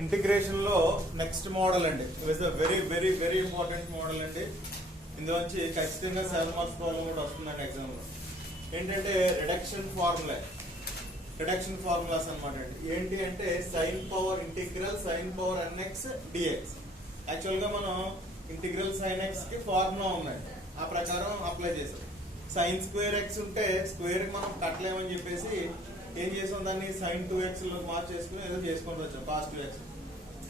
Integration లో next model అండి. It very very very important model అండి. ఇందులోంచి ఖచ్చితంగా 7 మార్క్స్ ప్రాబ్లం కూడా వస్తుందండి ఎగ్జామ్ లో. ఏంటంటే రిడక్షన్ ఫార్ములాస్ అనమాట అండి. ఏంటి అంటే sine power integral sine power n x d x. Actual గా మనం ఇంటిగ్రల్ సైన్ ఎక్స్ కి ఫార్ములా ఉందండి, ఆ ప్రకారం అప్లై చేసాం. సైన్ స్క్వేర్ ఎక్స్ ఉంటే స్క్వేర్ కి మనం కట్టలేమని చెప్పేసి ఏం చేసాం, దాన్ని సైన్ 2x లో మార్చేసుకుని ఏదో చేసుకొని వచ్చాం పాజిటివ్ ఎక్స్.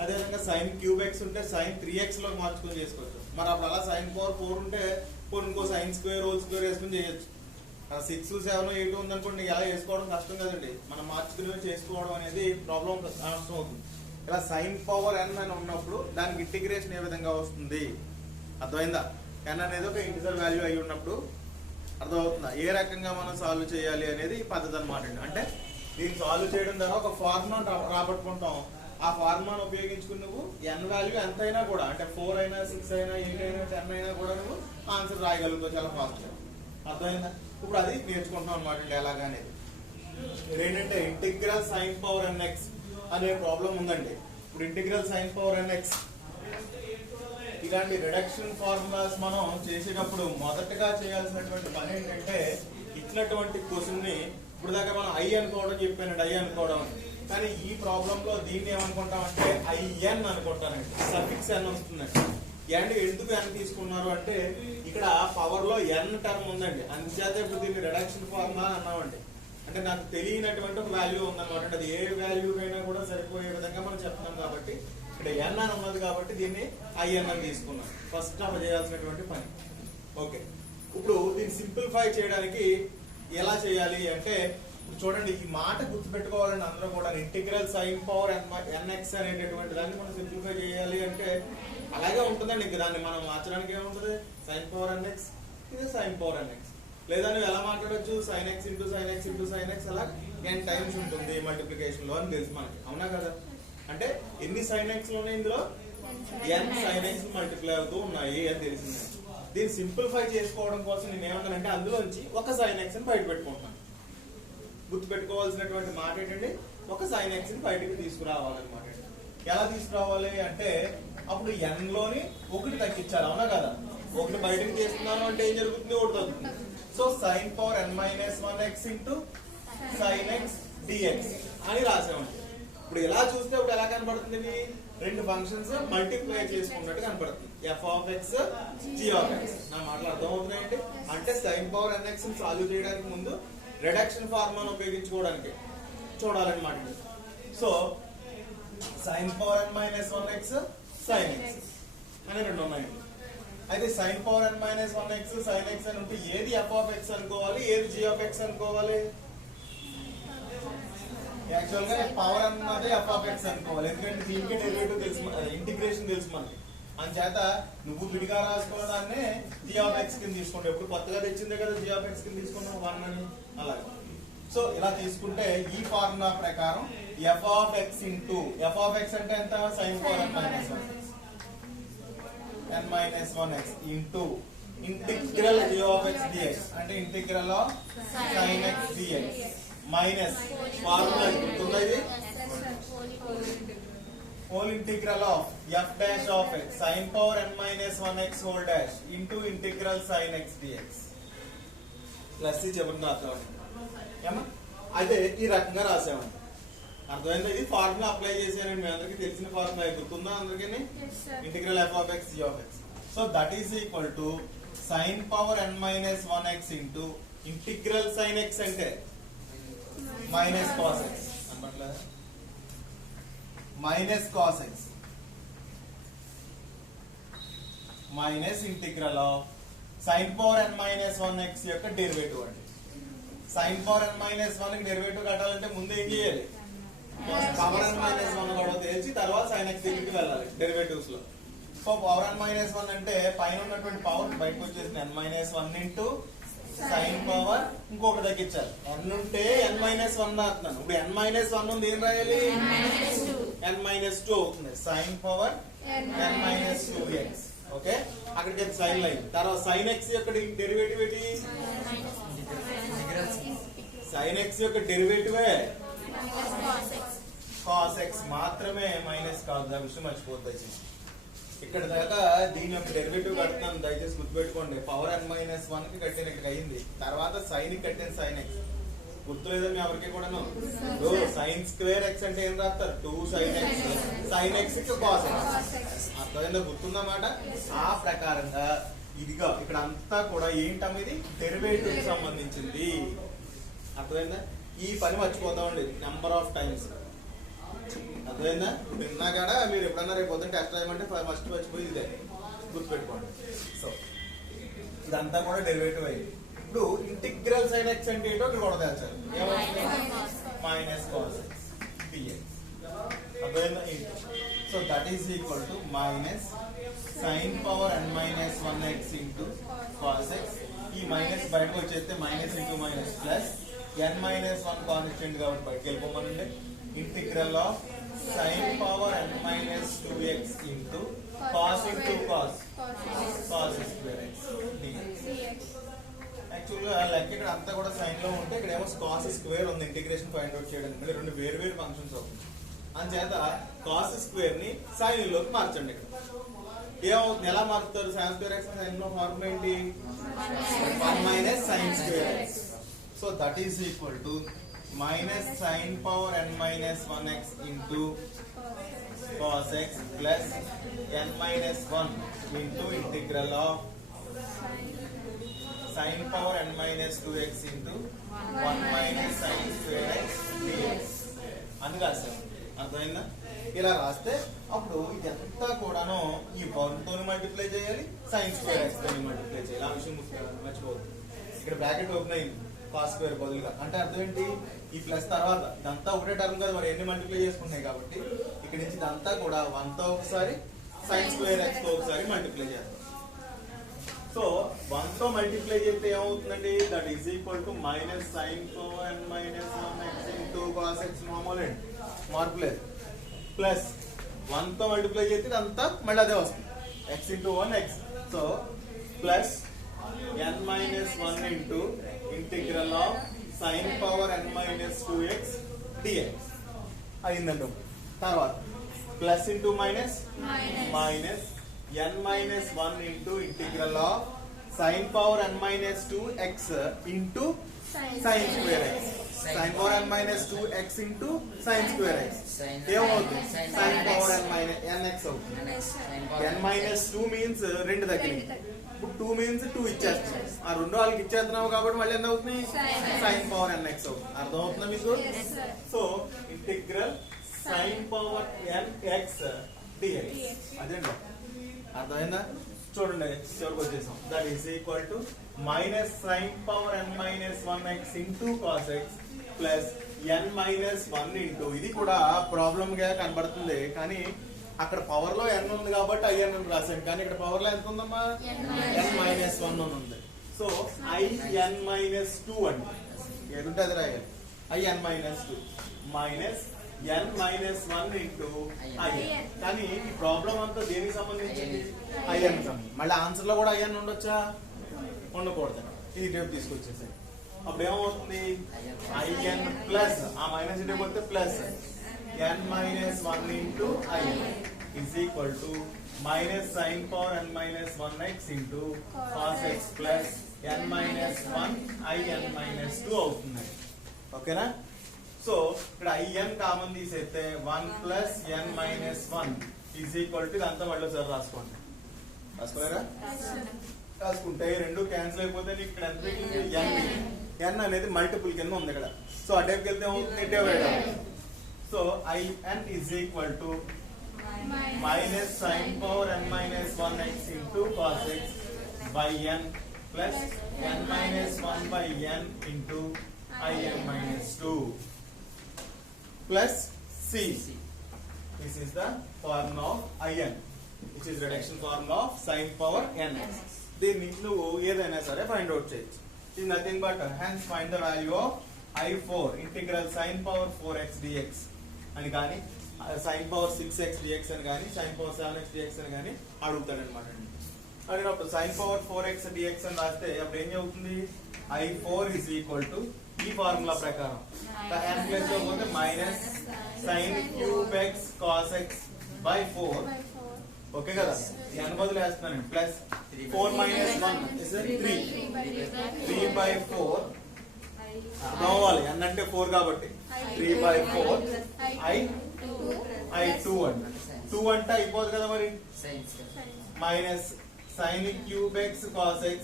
అదేవిధంగా సైన్ క్యూబ్ ఎక్స్ ఉంటే సైన్ 3x లో మార్చుకొని చేసుకోవచ్చు. మరి అప్పుడు అలా సైన్ పవర్ 4 ఉంటే ఇంకో సైన్ స్క్వేర్ హోల్ స్క్వేర్ వేసుకుని చేయొచ్చు. 6, 7, 8 ఉందనుకోండి, ఎలా వేసుకోవడం కష్టం కదండి. మనం మార్చుకుని చేసుకోవడం అనేది ప్రాబ్లం అవసరం అవుతుంది. ఇలా సైన్ పవర్ n అని ఉన్నప్పుడు దానికి ఇంటిగ్రేషన్ ఏ విధంగా వస్తుంది అర్థమైందా? n అనేది ఒక ఇంటిజర్ వాల్యూ అయి ఉన్నప్పుడు అర్థమవుతుందా ఏ రకంగా మనం సాల్వ్ చేయాలి అనేది పద్ధతి అనమాట. అంటే దీన్ని సాల్వ్ చేయడం ద్వారా ఒక ఫార్ములా రాబట్టుకుంటాం. ఆ ఫార్ములాను ఉపయోగించుకుని నువ్వు n వాల్యూ ఎంత అయినా కూడా, అంటే 4 అయినా 6 అయినా 8 అయినా 10 అయినా కూడా నువ్వు ఆన్సర్ రాయగలుగుతావు చాలా ఫాస్ట్ గా. అర్థమైందా? ఇప్పుడు అది నేర్చుకుంటాం అనమాట ఎలాగనేది. ఏంటంటే ఇంటిగ్రల్ సైన్ పవర్ ఎన్ఎక్స్ అనే ప్రాబ్లం ఉందండి. ఇప్పుడు ఇంటిగ్రల్ సైన్ పవర్ ఎన్ఎక్స్ ఇలాంటి రిడక్షన్ ఫార్ములాస్ మనం చేసేటప్పుడు మొదటగా చేయాల్సినటువంటి పని ఏంటంటే ఇచ్చినటువంటి క్వశ్చన్ ని ఇప్పుడు దాకా మనం ఐ అనుకోవడం చెప్పానండి, ఐ అనుకోవడం. కానీ ఈ ప్రాబ్లం లో దీన్ని ఏమనుకుంటాం అంటే ఐఎన్ అనుకుంటానండి, సఫిక్స్ ఎన్ వస్తుందండి. అండ్ ఎందుకు ఎన్ తీసుకున్నారు అంటే ఇక్కడ పవర్ లో ఎన్ టర్మ్ ఉందండి, అందుచేత ఇప్పుడు దీన్ని రిడక్షన్ ఫార్ములా అన్నామండి. అంటే నాకు తెలియనటువంటి ఒక వాల్యూ ఉందన్నమాట. అంటే అది ఏ వాల్యూ అయినా కూడా సరిపోయే విధంగా మనం చెప్తున్నాం కాబట్టి ఇక్కడ ఎన్ అని ఉన్నది కాబట్టి దీన్ని ఐఎన్ అని తీసుకున్నాం. ఫస్ట్ అప్పుడు చేయాల్సినటువంటి పని. ఓకే, ఇప్పుడు దీన్ని సింప్లిఫై చేయడానికి ఎలా చేయాలి అంటే చూడండి, ఈ మాట గుర్తుపెట్టుకోవాలని అందరూ కూడా ఇంటిగ్రల్ సైన్ పవర్ ఎన్ఎక్స్ అనేటటువంటి దాన్ని మనం సింప్లిఫై చేయాలి అంటే అలాగే ఉంటుందండి. ఇంక దాన్ని మనం మార్చడానికి ఏముంటుంది, సైన్ పవర్ ఎన్ఎక్స్ ఇది సైన్ పవర్ ఎన్ఎక్స్. లేదా నువ్వు ఎలా మాట్లాడొచ్చు, sign X into sine X into sine X అలా n టైమ్స్ ఉంటుంది మల్టిప్లికేషన్ లో అని తెలుసు మనకి, అవునా కదా? అంటే ఎన్ని సైన్ ఎక్స్ ఉన్నాయి ఇందులో, n సైన్ ఎక్స్ మల్టిప్లై అవుతూ ఉన్నాయి అని తెలిసింది. దీన్ని సింప్లిఫై చేసుకోవడం కోసం నేను ఏమన్నానంటే అందులోంచి ఒక సైన్ ఎక్స్ ని బయట పెట్టుకుంటున్నాను. గుర్తుపెట్టుకోవాల్సినటువంటి మాట ఏంటంటే ఒక సైన్ ఎక్స్ ని బయటకు తీసుకురావాలన్నమాట. ఎలా తీసుకురావాలి అంటే అప్పుడు n లోని ఒకటి తగ్గించాలి, అవునా కదా? ఒకటి బయటకు తీస్తున్నాను అంటే ఏం జరుగుతుంది, ఒకటి తగ్గుతుంది. So sine power n-1x into sine x d x అని రాసామండి. ఇప్పుడు ఇలా చూస్తే ఇప్పుడు ఎలా కనబడుతుంది, రెండు ఫంక్షన్స్ మల్టిప్లై చేసుకున్నట్టు కనబడుతుంది, f of x g of x. నా మాటలు అర్థమవుతున్నాయండి. అంటే సైన్ పవర్ ఎన్ఎక్స్ సాల్వ్ చేయడానికి ముందు రిడక్షన్ ఫార్ములాను ఉపయోగించుకోవడానికి చూడాలన్నమాట. So sine power n-1x sine x అని రెండు ఉన్నాయండి. అయితే sign power n-1x sine x అని ఉంటే ఏది ఎఫ్ ఆఫ్ ఎక్స్ అనుకోవాలి, ఏది జీ ఆఫ్ ఎక్స్ అనుకోవాలి? యాక్చువల్ గా పవర్ అన్నది ఎఫ్ ఆఫ్ ఎక్స్ అనుకోవాలి, ఎందుకంటే దీనికి డెరివేటివ్ తెలుసు, ఇంటిగ్రేషన్ తెలుసు మనకి. అంచేత నువ్వు విడిగా రాసుకోవడాన్ని జీ ఆఫ్ ఎక్స్ కింద తీసుకుంటావు. ఎప్పుడు కొత్తగా తెచ్చిందే కదా జీ ఆఫ్ ఎక్స్ కింద తీసుకున్నావు 1 అని అలాగే. సో ఇలా తీసుకుంటే ఈ ఫార్ములా ప్రకారం f of x into f of x అంటే ఎంత, sine power n-1x into integral g of x dx అంటే integral of sine x dx minus formula గుర్తున్నది whole integral of f dash of x sine power n-1x whole dash into integral sine x dx plus చెబుతున్నా ఏమా. అయితే ఈ రకంగా రాసామండి, అర్థమైందా? ఇది formula apply చేసానండి, మీ అందరికి తెలిసిన ఫార్ములా గుర్తుందా అందరికీ, integral f of x g of x. So that is equal to sine power n-1x into integral sine x అంటే మైనస్ కాస్ ఎక్స్ అనట్లేదు, minus cos x minus integral of sine power n-1x యొక్క derivative అండి. Sine power n-1 కి derivative కట్టాలంటే ముందు ఏం చేయాలి, power n-1 కూడా తెలిసి తర్వాత సైన్ ఎక్స్ దగ్గరికి వెళ్ళాలి డెరివేటివ్స్ లో. సో పవర్ n-1 అంటే పైన ఉన్నటువంటి పవర్ బయటకు వచ్చేసింది n-1 ఇంటూ సైన్ పవర్ ఇంకొకటి తగ్గించాలి. n ఉంటే n-1 రాస్తున్నాను, ఇప్పుడు n-1 ఉంది ఏం రాయాలి, n-2 అవుతుంది, సైన్ పవర్ n-2x. ఓకే, అక్కడికి సైన్ లైన్. తర్వాత సైన్ ఎక్స్ యొక్క డెరివేటివ్ ఏంటి, సైన్ ఎక్స్ యొక్క డెరివేటివే కాస్ ఎక్స్ మాత్రమే మైనస్ కాదు, ఆ విషయం మర్చిపోతుంది. ఇక్కడ దాకా దీని యొక్క డెరివేటివ్ కడుతున్నాను, దయచేసి గుర్తుపెట్టుకోండి. పవర్ n మైనస్ 1 కి కట్టిన ఇక్కడ అయింది, తర్వాత సైన్ కి కట్టిన సైన్ ఎక్స్. గుర్తులేదా మీ ఎవరికి కూడాను? సైన్ స్క్వేర్ ఎక్స్ అంటే ఏం రాస్తారు? 2 sign X, sign X cos X. అర్థమైందా? గుర్తుందన్నమాట. ఆ ప్రకారంగా ఇదిగా ఇక్కడ అంతా కూడా ఏంటమ్, ఇది డెరివేటివ్ కి సంబంధించింది. అర్థమైందా? ఈ పని మర్చిపోతామండి నెంబర్ ఆఫ్ టైమ్స్. అర్థమైందా? విన్నా కూడా మీరు ఎప్పుడన్నా రేపు పొద్దున్న టెస్ట్ రాయమంటే ఫస్ట్ మర్చిపోయి ఇదే గుర్తుపెట్టుకోండి. సో ఇదంతా కూడా డెరివేటివ్ అయింది. ఇప్పుడు ఇంటిగ్రల్ సైన్ ఎక్స్ అంటే ఏంటో ఇక్కడ కూడా తెచ్చారు. Minus cos x dx. అర్థమైందా? So that is equal to minus sine power n minus 1x into cos x. ఈ మైనస్ బయటకు వచ్చేస్తే minus into minus plus n minus 1 constant కాబట్టి బయటకు వెళ్ళిపోమనండి. Integral of sin power n minus 2x into cos into cos square x dx. యాక్చువల్గా లెక్క ఇక్కడ అంతా కూడా సైన్ లో ఉంటే ఇక్కడ ఏమో కాస్ స్క్వేర్ ఉంది ఇంటిగ్రేషన్ ఫైండ్ అవుట్ చేయడానికి. రెండు వేరు వేరు ఫంక్షన్స్ అవుతుంది. అంచేత కాస్ స్క్వేర్ ని సైన్ లోకి మార్చండి. ఇక్కడ ఏమవుతుంది? ఎలా మారుతారు? సైన్ స్క్వేర్ ఎక్స్ సైన్ లో ఫార్ములా ఏంటి? 1 minus sign square X. So that is equal to minus sin power n minus 1x into cos x plus n minus 1 into integral of sin power n minus 2x into 1 minus sin square x dx అని రాస్తాం. అర్థమైందా? ఇలా రాస్తే అప్పుడు ఇదంతా కూడాను ఈ 1 తో మల్టిప్లై చేయాలి, sin square x తో మల్టిప్లై చేయాలి. ఆ విషయం మర్చిపోవద్దు. ఇక్కడ బ్రాకెట్ ఓపెన్ అయింది కాస్ స్క్వేర్ బదులుగా. అంటే అర్థం ఏంటి? ఈ ప్లస్ తర్వాత ఇదంతా ఒకటే టర్మ్ కదా, మరి ఎన్ని మల్టిప్లై చేసుకుంటాయి కాబట్టి ఇక్కడ నుంచి ఇదంతా కూడా 1 తో ఒకసారి, సైన్ స్క్వేర్ ఎక్స్ తో ఒకసారి మల్టిప్లై చేస్తాం. సో 1 తో మల్టిప్లై చేస్తే ఏమవుతుందండి? That is equal to minus sine power n minus 1x into cos X మామూలు అండి, మార్పు లేదు. ప్లస్ 1 తో మల్టిప్లై చేస్తే ఇదంతా మళ్ళీ అదే వస్తుంది, x into 1x. So plus n minus 1 into integral of sin power n minus 2x dx అయిందండి. తర్వాత plus into minus minus n minus 1 into integral of sin power n minus 2x into sin square x. sin power n minus 2x into sin square x ఏమవుతుంది? sin power n minus nx అవుతుంది. n minus 2 means రెండు దగ్గర, ఇప్పుడు 2 means 2 ఇచ్చేస్తున్నాం. ఆ రెండు వాళ్ళకి ఇచ్చేస్తున్నావు కాబట్టి మళ్ళీ ఎంత అవుతుంది? సైన్ పవర్ nx అవుతుంది. అర్థం అవుతుందా మీకు? So integral sine power nx dx అదేండి. అర్థమైందా? చూడండి చివరికి వచ్చేసాం. That is equal to minus sine power n minus 1x into cos X plus n minus 1 into, ఇది కూడా ప్రాబ్లమ్ గా కనబడుతుంది కానీ అక్కడ పవర్ లో n ఉంది కాబట్టి in అని రాశాను, కానీ ఇక్కడ పవర్ లో ఎంత ఉందమ్మా? n మైనస్ 1 అని ఉంది. సో in మైనస్ 2 అండి, ఏదుంటే అది రాయాలి. in minus 2 minus n minus 1 into in. కానీ ఈ ప్రాబ్లం అంతా దేనికి సంబంధించింది? in సంబంధించి. మళ్ళీ ఆన్సర్ లో కూడా in ఉండొచ్చా? ఉండకూడదు. ఇది రేపు తీసుకొచ్చేసాయి. అప్పుడు ఏమవుతుంది? in ప్లస్ ఆ మైనస్ ఇటే పోతే plus n minus 1 into in is equal to minus sin power n minus 1x into cos x plus n minus 1 in minus 2 అవుతుంది. ఓకేనా? సో ఇక్కడ in కామన్ తీసేస్తే 1 plus n minus 1 is equal to ఇదంతా మళ్ళీ ఒకసారి రాసుకోండి. రాసుకోలేరా? రాసుకుంటే రెండు క్యాన్సిల్ అయిపోతే నీకు ఇక్కడ ఎంత మిగిలింది? n అనేది మల్టిపుల్ కింద ఉంది ఇక్కడ. సో అటేకి వెళ్తే ఏమవుతుంది? డివైడ్ అవుతుంది. So in is equal to minus sin power n minus 1x into cos x by n plus n minus 1 by n into in minus 2 plus c. This is the formula of in, which is reduction formula of sin power nx. దీన్ని నువ్వు ఏదైనా సరే find out చేయొచ్చు. It is nothing but hence find the value of I4 integral sin power 4x dx అని కానీ sin power 6x dx అని కానీ sin power 7x dx అని కానీ అడుగుతాడు అనమాట. అడిగినప్పుడు sin power 4x dx అని రాస్తే అప్పుడు ఏం అవుతుంది? I4 is equal to ఈ ఫార్ములా ప్రకారం n ప్లేస్ లో పోతే minus sin cube x cos x by 4 okay కదా n బదులు వేస్తున్నాను ప్లస్ 4 minus 1 is 3 by 4 నవ్వాలి n అంటే 4 కాబట్టి 3 by 4 I 2 అంట 2 అంటే అయిపోదు కదా మరి minus sin cube x cos x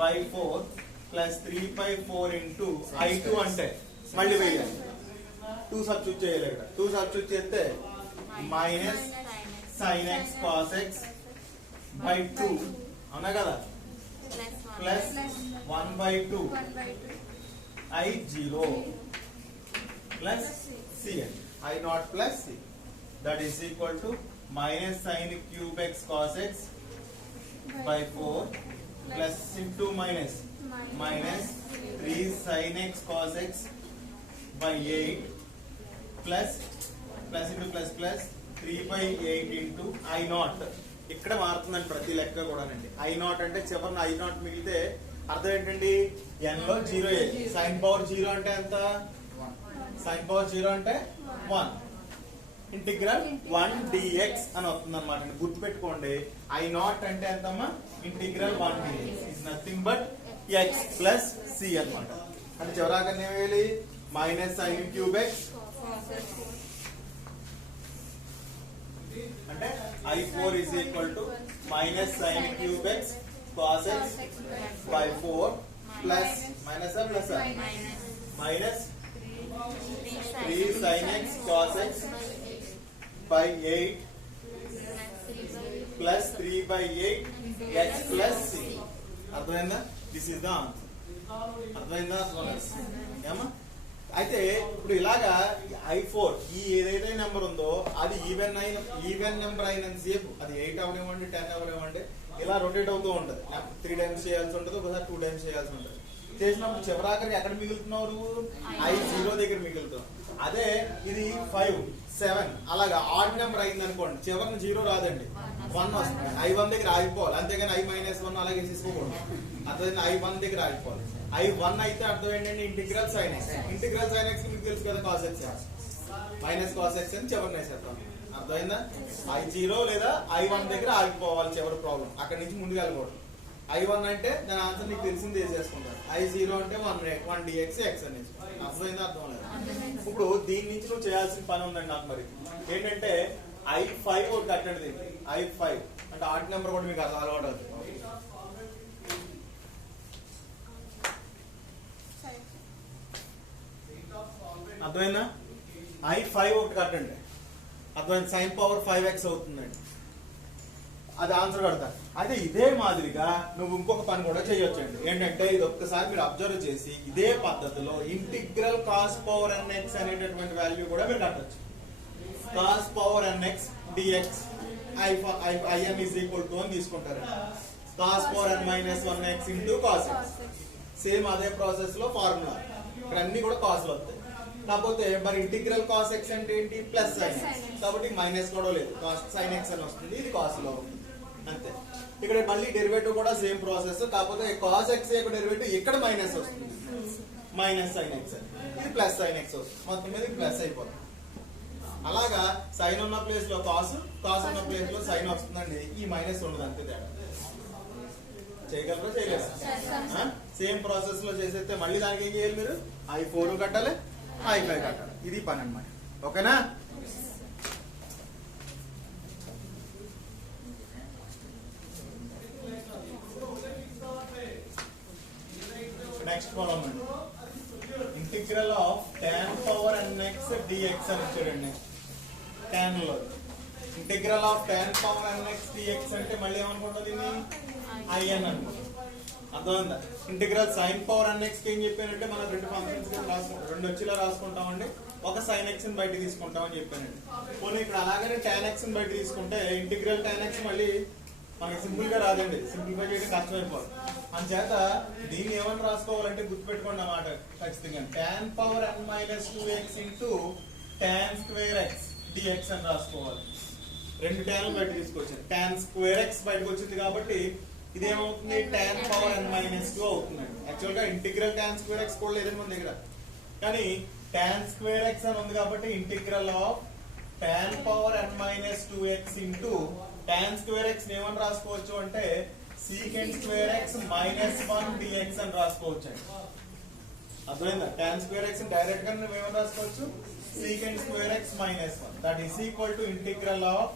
by 4 plus 3 by 4 into I2 అంటే మళ్ళీ వేయాలి 2 సబ్స్టిట్యూట్ చేయాలి ఇక్కడ 2 సబ్స్టిట్యూట్ చేస్తే minus sin x cos x by 2 అవునా కదా plus 1 by 2 I0 plus cn I0 plus c that is equal to minus sin cube x cos x by 4 plus into minus 3 sin x cos x by 8 plus into plus 3 by 8 into I0 ఇక్కడ మారుతుందండి ప్రతి లెక్క కూడానండి I0 అంటే చివరిన I0 మిగిలితే అర్థం ఏంటండి n లో 0 sin పవర్ 0 అంటే ఎంత sin పవర్ 0 అంటే 1 ఇంటిగ్రల్ 1 dx అని వస్తుంది అనమాట గుర్తు పెట్టుకోండి I0 అంటే ఎంతమ్మా integral 1 dx is nothing but x plus c అన్నమాట అంటే చివరాగా ఏమేయాలి మైనస్ sin క్యూబ్ x అంటే I4 is equal to minus sin cube x cos x by 4 plus minus or plus minus 3 sin x cos x by 8 plus 3 by 8 x plus c అర్థమైందా this is the answer అర్థమైందా ఏమా అయితే ఇప్పుడు ఇలాగా I4 ఈ ఏదైతే number ఉందో అది ఈవెన్ నెంబర్ అయినంతసేపు అది 8 అవనివ్వండి 10 అవనివ్వండి ఇలా రొటేట్ అవుతూ ఉంటుంది 3 టైమ్స్ చేయాల్సి ఉంటుంది ఒకసారి 2 టైమ్స్ చేయాల్సి ఉంటుంది చేసినప్పుడు చివరాఖరికి ఎక్కడ మిగులుతున్నారు I0 దగ్గర మిగులుతాం అదే ఇది 5 7 అలాగా ఆడ్ నెంబర్ అయింది అనుకోండి చివరిని 0 రాదండి 1 వస్తుంది I1 దగ్గర ఆగిపోవాలి అంతేగాని I-1 అలాగే తీసుకోకూడదు అర్థమైంది I1 దగ్గర ఆగిపోవాలి I1 అయితే అర్థం ఏంటంటే integral sin x integral sin x మీకు తెలుసు కదా cos x minus cos x అని చివరిని వేసేస్తాం అర్థమైందా I0 లేదా I1 దగ్గర ఆగిపోవాలి చివరి ప్రాబ్లం అక్కడ నుంచి ముందుకు వెళ్ళకూడదు I1 అంటే దాని ఆన్సర్ నీకు తెలిసింది వేసేసుకుంటారు I0 అంటే 1 dx x అనేది అర్థమైందా అర్థం లేదు ఇప్పుడు దీని నుంచి నువ్వు చేయాల్సిన పని ఉందండి నాకు మరి ఏంటంటే I5 ఒకటి కట్టండి I5 అంటే ఆర్ట్ నెంబర్ కూడా మీకు అసలు అలవాటు అవుతుంది అర్థమైందా I5 ఒకటి కట్టండి అర్థమైంది సైన్ పవర్ 5x అవుతుందండి అది ఆన్సర్ కడతా అయితే ఇదే మాదిరిగా నువ్వు ఇంకొక పని కూడా చేయొచ్చండి ఏంటంటే ఇది ఒక్కసారి మీరు అబ్జర్వ్ చేసి ఇదే పద్ధతిలో ఇంటిగ్రల్ కాస్ పవర్ nx అనేటటువంటి వాల్యూ కూడా మీరు కట్టొచ్చు cos power nx dx im is equal to అని తీసుకుంటారు cos power n minus 1x into cos x same అదే ప్రాసెస్ లో ఫార్ములా ఇక్కడ అన్ని కూడా కాస్లు వస్తాయి కాకపోతే మరి ఇంటిగ్రల్ కాస్ ఎక్స్ అంటే ఏంటి ప్లస్ సైన్ ఎక్స్ కాబట్టి మైనస్ కూడా లేదు కాస్ సైన్ ఎక్స్ అని వస్తుంది ఇది కాస్ లో అంతే ఇక్కడ మళ్ళీ డెరివేటివ్ కూడా సేమ్ ప్రాసెస్ కాకపోతే కాస్ ఎక్స్ యొక్క డెరివేటివ్ ఇక్కడ మైనస్ వస్తుంది మైనస్ సైన్ ఎక్స్ ఇది ప్లస్ సైన్ ఎక్స్ వస్తుంది మొత్తం మీద ప్లస్ అయిపోతుంది అలాగా సైన్ ఉన్న ప్లేస్ లో కాస్ ఉన్న ప్లేస్ లో సైన్ వస్తుందండి ఈ మైనస్ ఉండదు అంతే తేడా చేయగలరా చేయలేరు సేమ్ ప్రాసెస్ లో చేసేస్తే మళ్ళీ దానికి ఏం చేయాలి మీరు I4 కట్టాలి I5 కట్టాలి ఇది పని అన్నమాట ఓకేనా నెక్స్ట్ ప్రాబ్లం అండి integral of tan power nx dx అని చూడండి tan లో integral of tan power nx dx అంటే మళ్ళీ ఏమనుకుంటుంది దీన్ని in అనుకుంటుంది అర్థమైందా ఇంటిగ్రల్ సైన్ పవర్ nx కి ఏం చెప్పానంటే మనం రెండు ఫంక్షన్స్ రాసుకుంటాం రెండు వచ్చేలా రాసుకుంటామండి ఒక sin x ని బయట తీసుకుంటామని చెప్పానండి పోనీ ఇక్కడ అలాగనే tan x ని బయట తీసుకుంటే ఇంటిగ్రల్ tan x మళ్ళీ మనకి సింపుల్ గా రాదండి సింప్లిఫై చేయడం కష్టమైపోతుంది అందుచేత దీన్ని ఏమని రాసుకోవాలంటే గుర్తుపెట్టుకోండి అన్నమాట ఖచ్చితంగా tan power n minus 2x into tan square x dx అని రాసుకోవాలి రెండు tan బయట తీసుకొచ్చాను tan square x బయటకు వచ్చింది కాబట్టి ఇదేమవుతుంది tan పవర్ n minus 2 అవుతుందండి యాక్చువల్ గా ఇంటిగ్రల్ tan square x కూడా లేదండి మన దగ్గర కానీ tan square x అని ఉంది కాబట్టి integral of tan power n minus 2x into tan square x ఏమని రాసుకోవచ్చు అంటే secant square x minus 1 dx అని రాసుకోవచ్చు అండి. అర్థమైందా? tan స్క్వేర్ x డైరెక్ట్ గా నువ్వు ఏమని రాసుకోవచ్చు secant square x minus 1 that is equal to integral of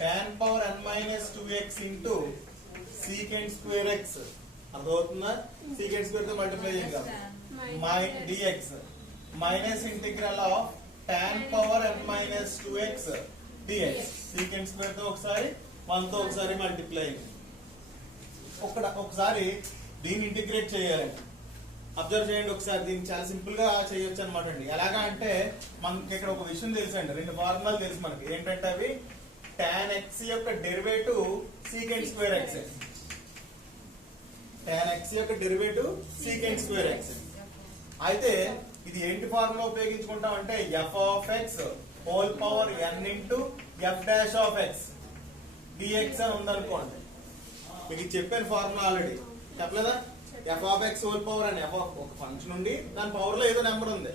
tan power n minus 2x into secant square x. అర్థమవుతుందా? secant స్క్వేర్ తో మల్టిప్లై చేయండి కాబట్టి dx minus integral of tan power n minus 2x dx. secant square తో ఒకసారి 1 తో ఒకసారి multiply ఒకసారి దీన్ని ఇంటిగ్రేట్ చేయాలండి. అబ్జర్వ్ చేయండి ఒకసారి, దీన్ని చాలా సింపుల్ గా చేయొచ్చు అనమాట అండి. ఎలాగా అంటే మనకి ఇక్కడ ఒక విషయం తెలుసు అండి, రెండు ఫార్ములాలు తెలుసు మనకి. ఏంటంటే అవి tan x యొక్క derivative secant square x, tan x యొక్క డెరివేటివ్ secant స్క్వేర్ x. అయితే ఇది ఏంటి ఫార్ములా ఉపయోగించుకుంటాం అంటే f of x whole power n into f dash of x dx అని ఉందనుకోండి. మీకు చెప్పాను ఫార్ములా ఆల్రెడీ, చెప్పలేదా? f of x whole power అని f ఒక ఫంక్షన్ ఉండి దాని పవర్ లో ఏదో నెంబర్ ఉంది,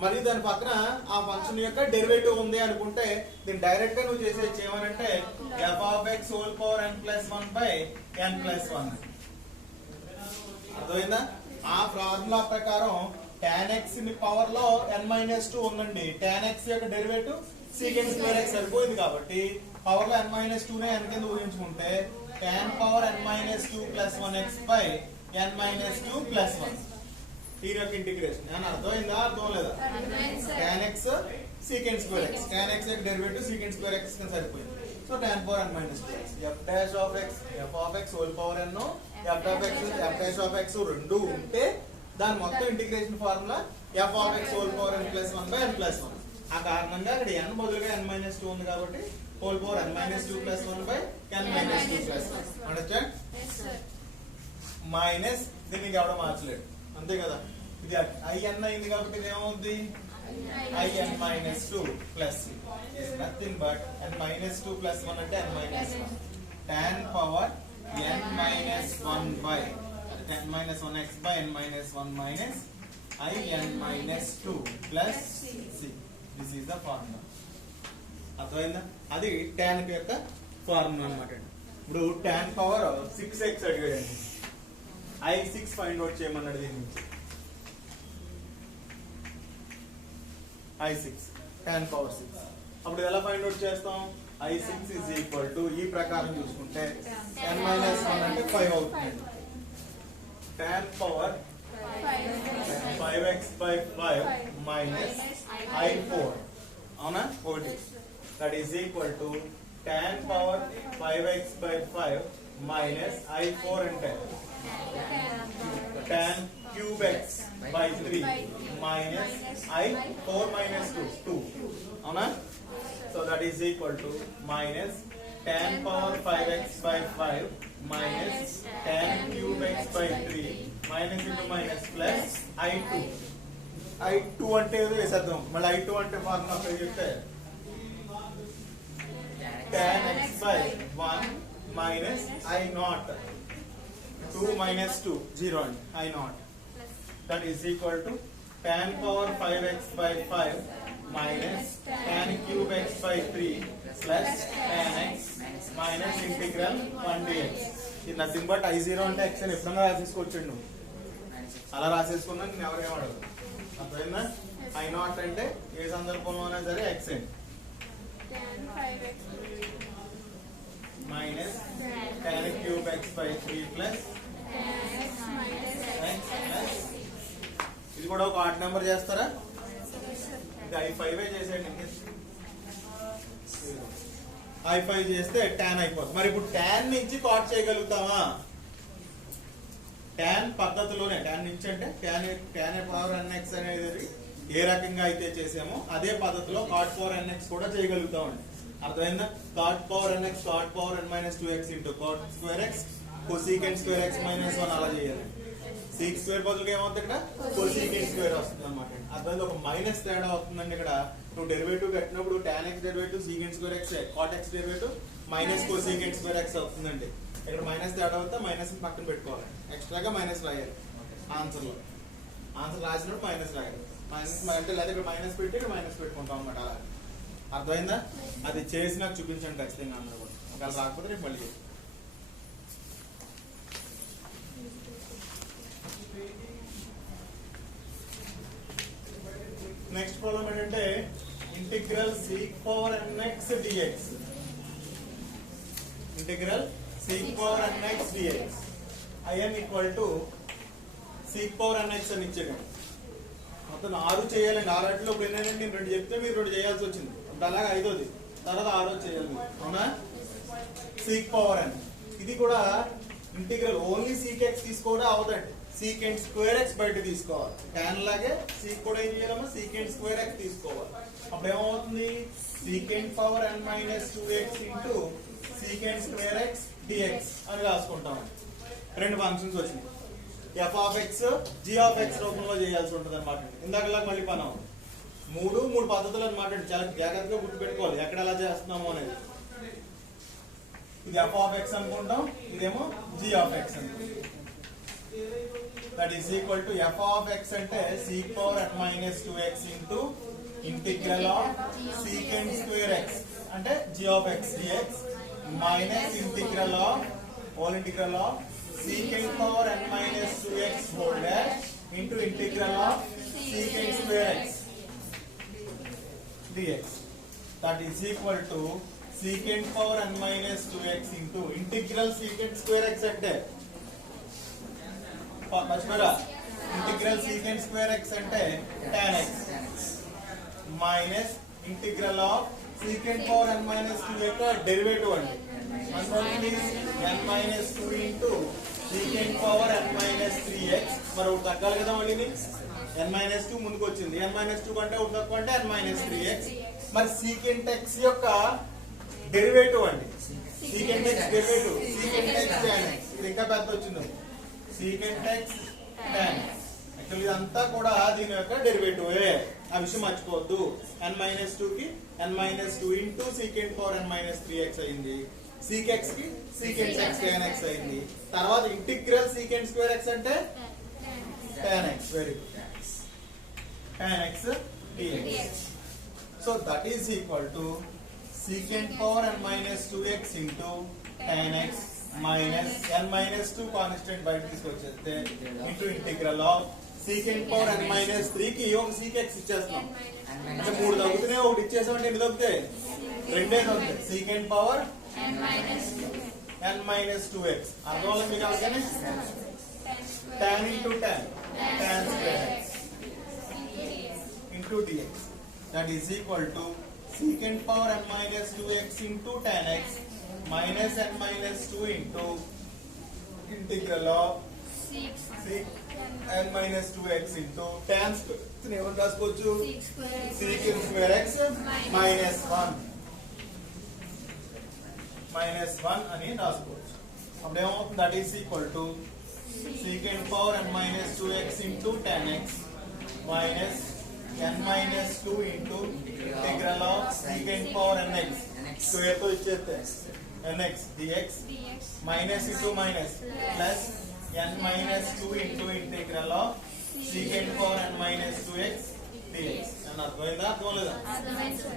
మరియు దాని పక్కన ఆ ఫంక్షన్ యొక్క డెరివేటివ్ ఉంది అనుకుంటే దీన్ని డైరెక్ట్ గా నువ్వు చేసేది ఏమనంటే f of x whole power n plus 1 by n plus 1. అర్థమైందా? ఆ ఫార్ములా ప్రకారం tan x ని పవర్ లో n మైనస్ 2 ఉందండి. tan x యొక్క డెరివేటివ్ secant స్క్వేర్ x సరిపోయింది కాబట్టి పవర్ లో n మైనస్ 2 నే n కింద ఊహించుకుంటే tan power n minus 2 plus 1x by n minus 2 plus 1. దీని యొక్క ఇంటిగ్రేషన్ అని అర్థమైందా? అర్థం లేదా? tan x secant square x, tan x యొక్క డెరివేటివ్ secant స్క్వేర్ x కింద సరిపోయింది. So tan power n minus 2 f dash of x, f of x whole power n, f dash of x రెండు ఉంటే దాని మొత్తం integration formula f of x whole power n plus 1 by n plus 1. ఆ కారణంగా ఇక్కడ n బదులుగా n minus 2 ఉంది కాబట్టి whole power n minus 2 plus 1 by n minus 2 plus 1. Understand? Minus దీన్ని ఎవడ మార్చలేడు, అంతే కదా? ఇది in అయింది కాబట్టి ఇది ఏమవుద్ది in minus 2 plus nothing but n minus 2 plus 1 అంటే n minus 1 tan power n minus 1 by n minus 1x by n minus 1 minus in minus 2 plus c. This is the formula. అర్థమైందా? అది tan యొక్క formula అన్నమాట. ఇప్పుడు tan power 6x అడిగాడండి, i6 find out చేయమన్నాడు. దీని నుంచి i6 tan power 6. అప్పుడు ఎలా ఫైండ్ అవుట్ చేస్తాం? i6 is equal to ఈ ప్రకారం చూసుకుంటే n మైనస్ 1 అంటే 5 అవుతుంది. tan power 5x by 5 minus i4 అవునా ఒకటి, that is equal to tan power 5x by 5 minus i4 అంటే tan cube x by 3 minus i4 minus 2 అవునా? So that is equal to minus tan power 5x by 5 minus tan cube x by 3 minus into minus plus i2. i2 అంటే ఏదో వేసేద్దాం, మళ్ళీ i2 అంటే formula చెప్తే tan x by 1 minus i0. 2 minus 2 0 అండి i0. That is equal to tan power 5x by 5 minus tan cube x by 3 plus tan x minus integral 1 dx. ఇది nothing but i0 అంటే x అని ఎప్పుడన్నా రాసేసుకోవచ్చు నువ్వు, అలా రాసేసుకున్నా నేను ఎవరికేం అడగదు. అర్థమైందా? i0 అంటే ఏ సందర్భంలోనే సరే x అండి minus tan cube x by 3 plus ఇది కూడా ఒక ఆడ్ నెంబర్ చేస్తారా? ఇది i5 చేసేయండి. i5 చేస్తే tan అయిపోతుంది. మరి ఇప్పుడు tan నుంచి కాట్ చేయగలుగుతామా? tan పద్ధతిలోనే, tan నుంచి అంటే tan పవర్ nx అనేది ఏ రకంగా అయితే చేసామో అదే పద్ధతిలో cot పవర్ nx కూడా చేయగలుగుతామండి. అర్థమైందా? cot power nx cot power n minus 2x into cot square x cosecant square x minus 1 అలా చేయాలి. sec స్క్వేర్ బదులుగా ఏమవుతుంది ఇక్కడ cosecant స్క్వేర్ వస్తుంది అనమాట. అర్థమైంది? ఒక మైనస్ తేడా అవుతుందండి. ఇక్కడ నువ్వు డెరివేటివ్ కట్టినప్పుడు tan x derivative secant square x cot x derivative minus cosecant square x అవుతుందండి. ఇక్కడ మైనస్ తేడా అవుతా మైనస్ పక్కన పెట్టుకోవాలి, ఎక్స్ట్రాగా మైనస్ రాయాలి ఆన్సర్ లో. ఆన్సర్ రాసినప్పుడు మైనస్ రాయాలి. అంటే లేదా ఇక్కడ మైనస్ పెట్టి ఇక్కడ మైనస్ పెట్టుకుంటాం అన్నమాట. అలా అర్థమైందా? అది చేసి నాకు చూపించండి ఖచ్చితంగా అందరూ కూడా. ఒకవేళ రాకపోతే రేపు మళ్ళీ నెక్స్ట్ ప్రాబ్లం ఏంటంటే integral sec power nx dx. Integral sec power nx dx in equal to sec power nx అని ఇచ్చాడు. మొత్తం 6 చేయాలండి. 6 అట్లో ఇప్పుడు ఏంటంటే నేను 2 చెప్తే మీరు 2 చేయాల్సి వచ్చింది. అలాగే 5వది తర్వాత 6 చేయాలి. అవునా? sec power n ఇది కూడా ఇంటిగ్రల్ ఓన్లీ sec x తీసుకోవడం అవదండి. secant square x బయట తీసుకోవాలి. tan లాగే sec కూడా ఏం చేయాలమ్మా? secant square x తీసుకోవాలి. అప్పుడు ఏమవుతుంది? secant power n minus 2x into secant square x dx అని రాసుకుంటాం. 2 ఫంక్షన్స్ వచ్చినాయి. f of x g of x రూపంలో చేయాల్సి ఉంటుంది అనమాట. ఇందాకలా మళ్ళీ పనం 3 పద్ధతులు అనమాట. చాలా జాగ్రత్తగా గుర్తుపెట్టుకోవాలి ఎక్కడ ఎలా చేస్తున్నాము అనేది. ఇది f of x అనుకుంటాం, ఇదేమో g of x అనుకుంటాం. That is equal to f of x అంటే sec power n minus 2x into integral of secant square x అంటే g of x dx minus integral of whole integral of secant power n minus 2x whole dash into integral of secant square x dx. That is equal to secant power n minus 2x into integral secant square x అంటే మర్చిపోయారా? Integral secant square x అంటే tan x minus integral of secant power n minus 2 యొక్క derivative అండి. అంటే n minus 2 into secant power n minus 3x. మరి ఒకటి తగ్గాలి కదా మళ్ళీ. n minus 2 ముందుకు వచ్చింది. n minus 2 కంటే ఒకటి తక్కువ అంటే n minus 3x. మరి secant x యొక్క డెరివేటివ్ అండి. secant x derivative secant x tan x. ఇది ఇంకా పెద్ద వచ్చింది. secant x tan x. Actually ఇదంతా కూడా దీని యొక్క డెరివేటివ్. ఆ విషయం మర్చిపోవద్దు. n minus 2 కి n minus 2 into secant power n minus 3x అయింది. sec x కి secant x tan x అయింది. తర్వాత ఇంటిగ్రల్ secant square x అంటే tan x. Very good. tan x dx. So that is equal to secant power n minus 2x into tan x minus n minus 2 constant బయట తీసుకొచ్చేస్తే into integral of secant power n minus 3 కి ఒక sec x ఇచ్చేస్తాం. అంటే 3 తగ్గుతున్నాయి, ఒకటి ఇచ్చేసామంటే ఎన్ని తగ్గుతాయి? 2 తగ్గుతాయి. secant power n minus 2x. అందువల్ల మీకు అలాగే tan into tan square x into dx. That is equal to secant power n minus 2x into tan x minus n minus 2 into integral of n minus 2x into tan square. ఏమని రాసుకోవచ్చు? secant square x minus 1 అని రాసుకోవచ్చు. అప్పుడు ఏమవుతుంది? That is equal to secant power n minus 2x into tan x minus n minus 2 into integral of secant power nx square తో ఇచ్చేస్తే nx dx minus into minus plus n minus 2 into integral of secant power n minus 2x dx. అని అర్థమైందా? అర్థమలేదా?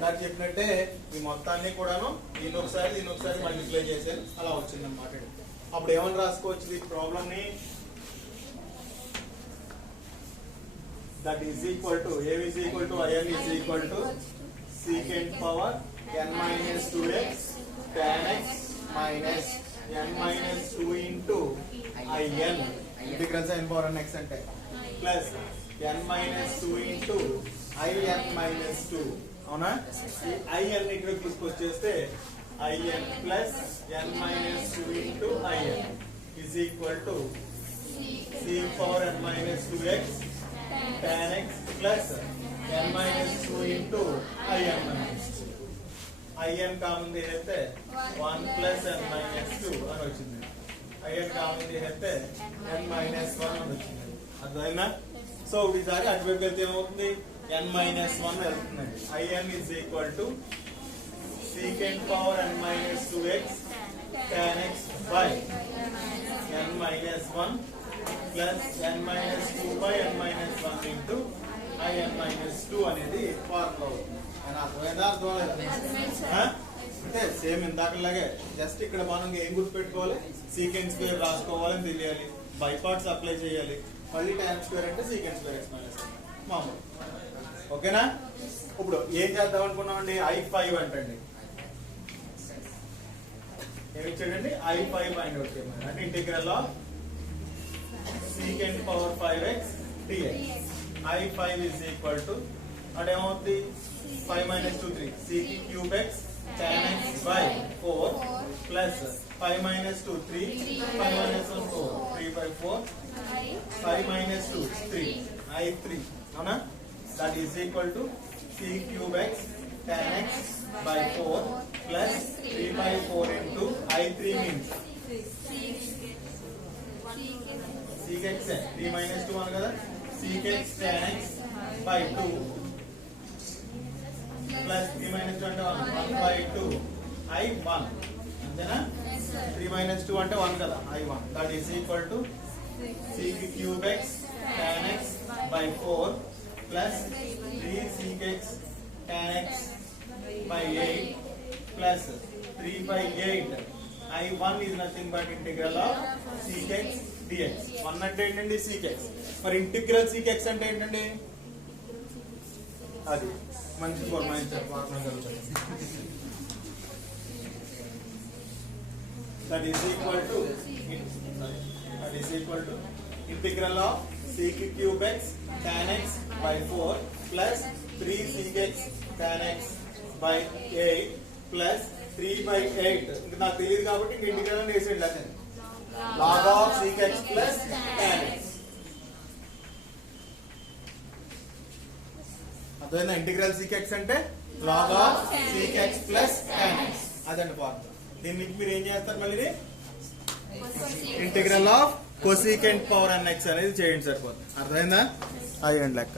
నాకు చెప్పినట్టే ఈ మొత్తాన్ని కూడాను దీని ఒకసారి మల్టిప్లై చేశాను. అలా వచ్చింది అన్నమాట. అప్పుడు ఏమని రాసుకోవచ్చు ఈ ప్రాబ్లమ్ ని? That is equal to A is equal to in is equal to secant power n minus 2x tan x minus n minus 2 into in integral sin power n x అంటే plus n minus 2 into in minus 2. అవునా? ఈ in ఇక్కడ తీసుకొచ్చేస్తే in plus n minus 2 into in is equal to sec power n minus 2x tan x plus n minus 2 into in minus 2. in common తీసేస్తే 1 plus n minus 2 అని వచ్చింది. in common తీసేస్తే n minus 1 అని వచ్చింది. అర్థమైనా? So ఈసారి అటువైపు వెళ్తే ఏమవుతుంది? n minus 1 వెళ్తుందండి. in is equal to secant power n minus 2x tan x by n minus 1 plus n minus 2 by n minus 1 into in-2 అనేది ఫార్ములా అవుతుంది. అని అర్థమైందా అర్థమలేదా? అంటే సేమ్ ఇందాకలాగే జస్ట్ ఇక్కడ మనం ఏం గుర్తుపెట్టుకోవాలి, సీకెండ్ స్క్వేర్ రాసుకోవాలని తెలియాలి, బై పార్ట్స్ అప్లై చేయాలి, మళ్ళీ tan స్క్వేర్ అంటే సీకెండ్ స్క్వేర్ x మైనస్ మామూలు. ఓకేనా? ఇప్పుడు ఏం చేద్దాం అనుకున్నామండి, I5 అంటండి. ఏమి ఇచ్చాడండి, I5 ఫైండ్ అవుట్ చేయమని. అంటే integral of secant power 5x dx. I5 is equal to అంటే ఏమవుతుంది, 5 minus 2 3 sec cube x tan x by 4 plus 5 minus 2 3 5 minus 1 4 3 by 4 5 minus 2 3 I3 అవునా, that is equal to sec cube x tan x by 4 plus 3 by 4 into I3 means sec x 3 minus 2 అను కదా, sec x tan x by 2 plus 3 minus 2 అంటే 1 by 2 I1 అంతేనా. 3 minus 2 అంటే 1 కదా, I1 that is equal to sec cube x tan x by 4 plus 3 sec x tan x by 8 plus 3 by 8 I1 is nothing but integral of sec x dx. 1 అంటే ఏంటండి sec x, మరి integral sec x అంటే ఏంటండి, అది మంచి that is equal to integral of sec cube x tan x by 4 plus 3 sec x tan x by 8 plus 3 by 8 ఇంకా నాకు తెలియదు కాబట్టి ఇంటిగ్రల్ అని వేసేయండి, అదే log of sec x plus tan x. అదేనా ఇంటిగ్రల్ sec x అంటే log of sec x plus tan x, అదండి ఫార్ములా. దీన్ని మీరు ఏం చేస్తారు, మళ్ళీ integral of cosecant power nx అనేది చేయండి సరిపోతుంది. అర్థమైందా? అయ్యండి లెక్క.